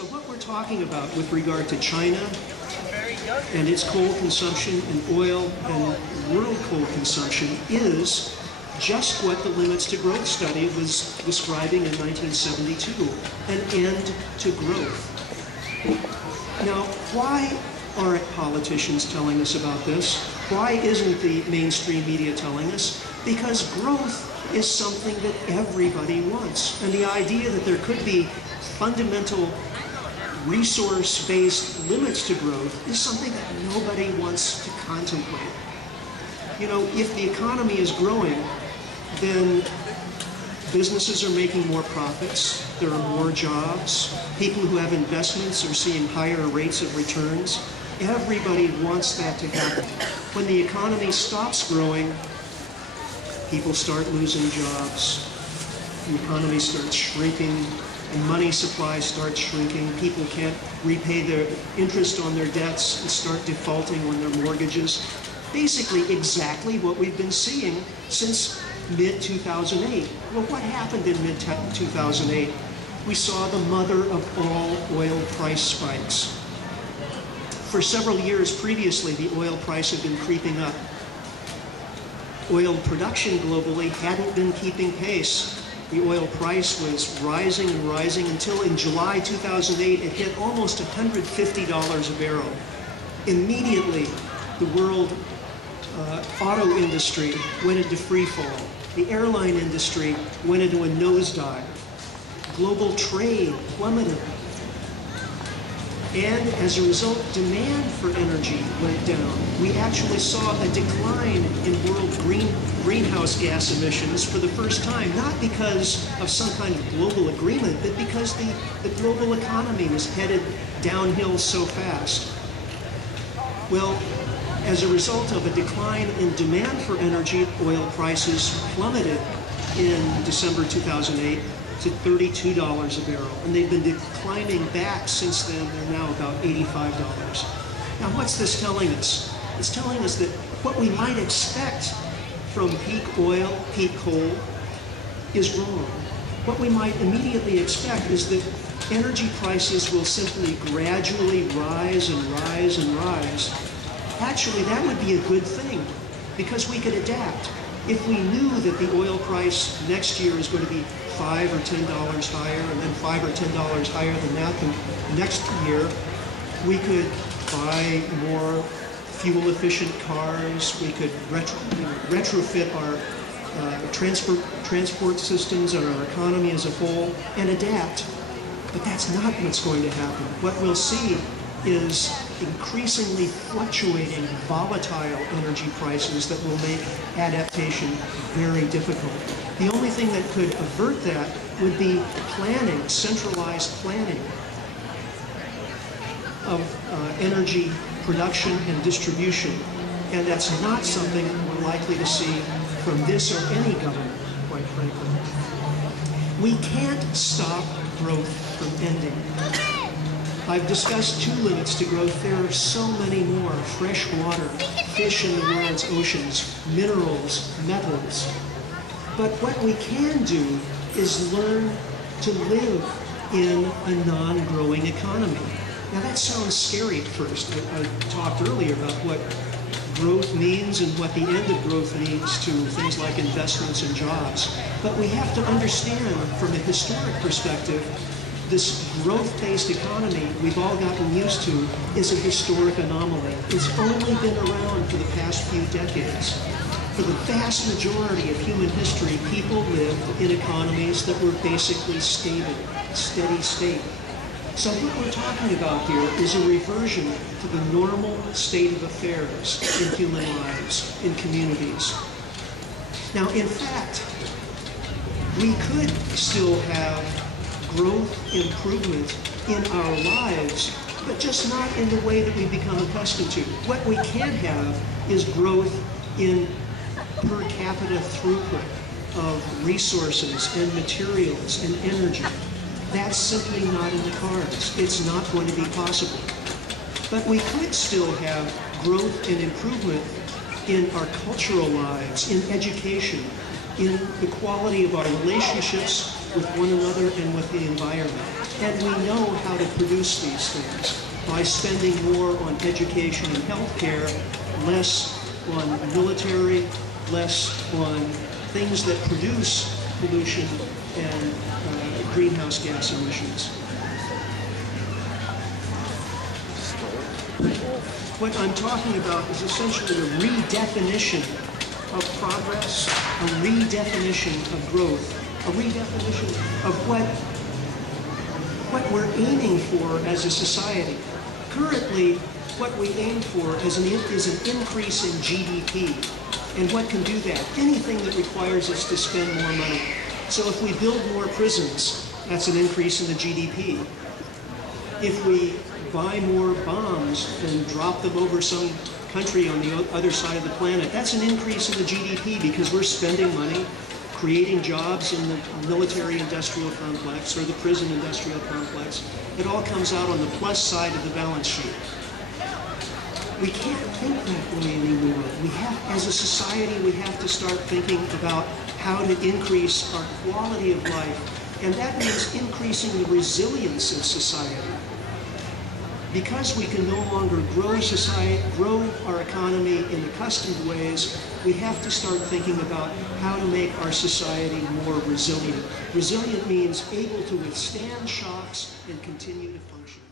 So what we're talking about with regard to China and its coal consumption and oil and world coal consumption is just what the Limits to Growth study was describing in 1972, an end to growth. Now, why aren't politicians telling us about this? Why isn't the mainstream media telling us? Because growth is something that everybody wants. And the idea that there could be fundamental resource-based limits to growth is something that nobody wants to contemplate. You know, if the economy is growing, then businesses are making more profits, there are more jobs, people who have investments are seeing higher rates of returns. Everybody wants that to happen. When the economy stops growing, people start losing jobs, the economy starts shrinking, and money supply starts shrinking. People can't repay their interest on their debts and start defaulting on their mortgages. Basically exactly what we've been seeing since mid-2008. Well, what happened in mid-2008? We saw the mother of all oil price spikes. For several years previously, the oil price had been creeping up. Oil production globally hadn't been keeping pace. The oil price was rising and rising until in July 2008 it hit almost $150 a barrel. Immediately, the world auto industry went into free fall. The airline industry went into a nosedive. Global trade plummeted. And as a result, demand for energy went down. We actually saw a decline in world greenhouse gas emissions for the first time, not because of some kind of global agreement, but because the global economy was headed downhill so fast. Well, as a result of a decline in demand for energy, oil prices plummeted in December 2008 to $32 a barrel, and they've been declining back since then. They're now about $85. Now, what's this telling us? It's telling us that what we might expect from peak oil, peak coal, is wrong. What we might immediately expect is that energy prices will simply gradually rise and rise and rise. Actually, that would be a good thing, because we could adapt. If we knew that the oil price next year is going to be $5 or $10 higher, and then $5 or $10 higher than that the next year, we could buy more fuel-efficient cars, we could retrofit our transport systems and our economy as a whole, and adapt. But that's not what's going to happen. What we'll see is increasingly fluctuating, volatile energy prices that will make adaptation very difficult. The only thing that could avert that would be planning, centralized planning of energy production and distribution. And that's not something we're likely to see from this or any government, quite frankly. We can't stop growth from ending. I've discussed 2 limits to growth. There are so many more: fresh water, fish in the world's oceans, minerals, metals. But what we can do is learn to live in a non-growing economy. Now that sounds scary at first. I talked earlier about what growth means and what the end of growth means to things like investments and jobs. But we have to understand from a historic perspective, this growth-based economy we've all gotten used to is a historic anomaly. It's only been around for the past few decades. For the vast majority of human history, people lived in economies that were basically stable, steady state. So what we're talking about here is a reversion to the normal state of affairs in human lives, in communities. Now, in fact, we could still have growth, improvement in our lives, but just not in the way that we become accustomed to. What we can have is growth in per capita throughput of resources and materials and energy. That's simply not in the cards. It's not going to be possible. But we could still have growth and improvement in our cultural lives, in education, in the quality of our relationships with one another and with the environment. And we know how to produce these things by spending more on education and healthcare, less on military, less on things that produce pollution and greenhouse gas emissions. What I'm talking about is essentially a redefinition of progress, a redefinition of growth, a redefinition of what we're aiming for as a society. Currently, what we aim for is an increase in GDP. And what can do that? Anything that requires us to spend more money. So if we build more prisons, that's an increase in the GDP. If we buy more bombs and drop them over some country on the other side of the planet, that's an increase in the GDP because we're spending money, creating jobs in the military-industrial complex or the prison-industrial complex. It all comes out on the plus side of the balance sheet. We can't think that way anymore. As a society, we have to start thinking about how to increase our quality of life, and that means increasing the resilience of society. Because we can no longer grow our economy in accustomed ways, we have to start thinking about how to make our society more resilient. Resilient means able to withstand shocks and continue to function.